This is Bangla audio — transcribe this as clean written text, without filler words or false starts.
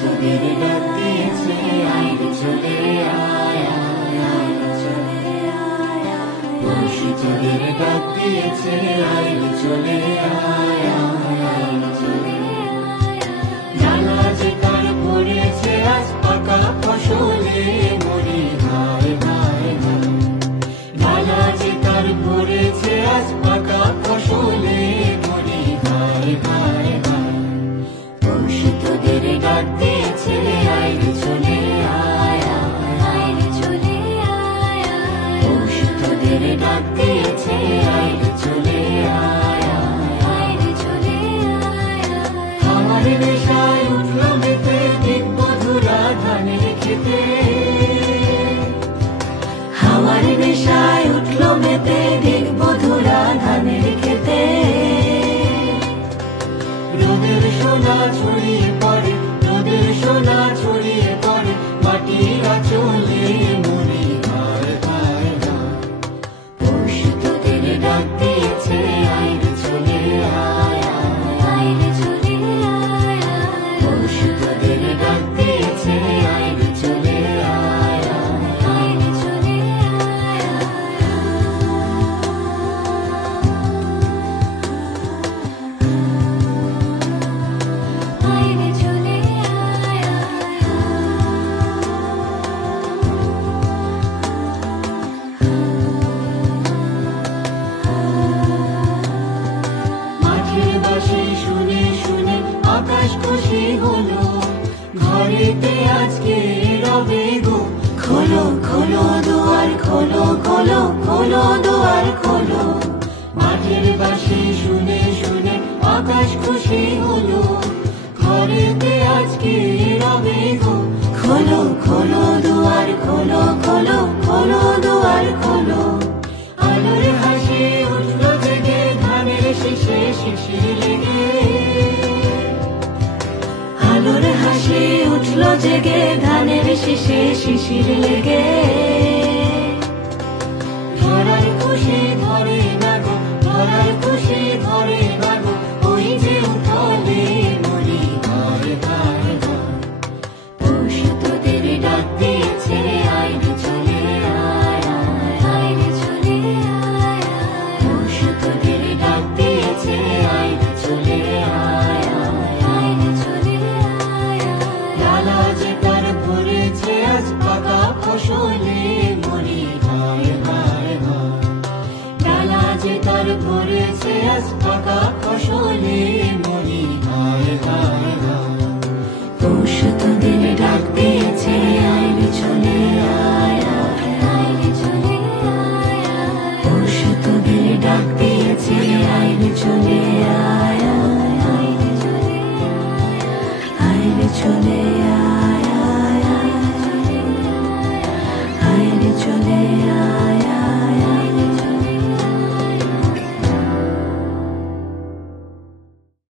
তোদের ডাক দিয়েছে আয় চলে আয় চলে আয় পরশু তোদের ডাক দিয়েছে আয় চলে আয় চলে আয় ডালা যে তার পড়েছে আজ পাকা ফসলে মরি ভাই ভাই ভাই ডালা যে তার পড়েছে আজ পাকা ফসলে মরি ভাই ভাই ভাই পরশু তোদের ডাক দিয়েছে আয় চলে আয় চলে আয় পরশু তোদের ডাক দিয়েছে আয় চলে আয় চলে আয় আমার নেশায় উঠলো মেতে দিকবধুরা ধানের খেতে আমার নেশায় উঠলো মেতে দিকবধুরা ধানের খেতে রোদের সোনা ছড়িয়ে পড়ে রোদের সোনা ছড়িয়ে পড়ে মাটির আঁচলে মরি ভাই ভাই ভাই পরশু তোদের ডাক দিয়েছে আয় চলে আয় চলে আয় পরশু তোদের ডাক দিয়েছে আয় চলে আয় চলে শুনে শুনে আকাশ খুশি হলো ঘরেতে আজকে রবে গো খোলো খোলো দুয়ার খোলো খোলো খোলো দুয়ার খোলো মাঠের বাঁশি শুনে শুনে আকাশ খুশি হলো ঘরেতে আজকে রবে গো খোলো খোলো দুয়ার খোলো খোলো খোলো দুয়ার খোলো আলোর হাসি উঠলো জেগে ধানের শীষে শিশির লেগে আলোর হাসি উঠলো জেগে ধানের শীষে শিশির লেগে ধরার খুশি ধরে না গো ধরার খুশি ধরে না গো ওই যে উঠলে মরি ভাই ভাই ভাই পরশু তোদের ডাক দিয়েছে আয় চলে আয় চলে আয় পরশু তোদের ডাক দিয়েছে আয় চলে আয় চলে আয় ডালা যে তার পড়েছে আজ পাকা ফসলে মরি ভাই ভাই ভাই ডালা যে তার পড়েছে আজ পাকা ফসলে মরি ভাই ভাই ভাই পরশু তোদের ডাক দিয়েছে আয় চলে আয় চলে আয় পরশু তোদের ডাক দিয়েছে আয় চলে আয় চলে আয়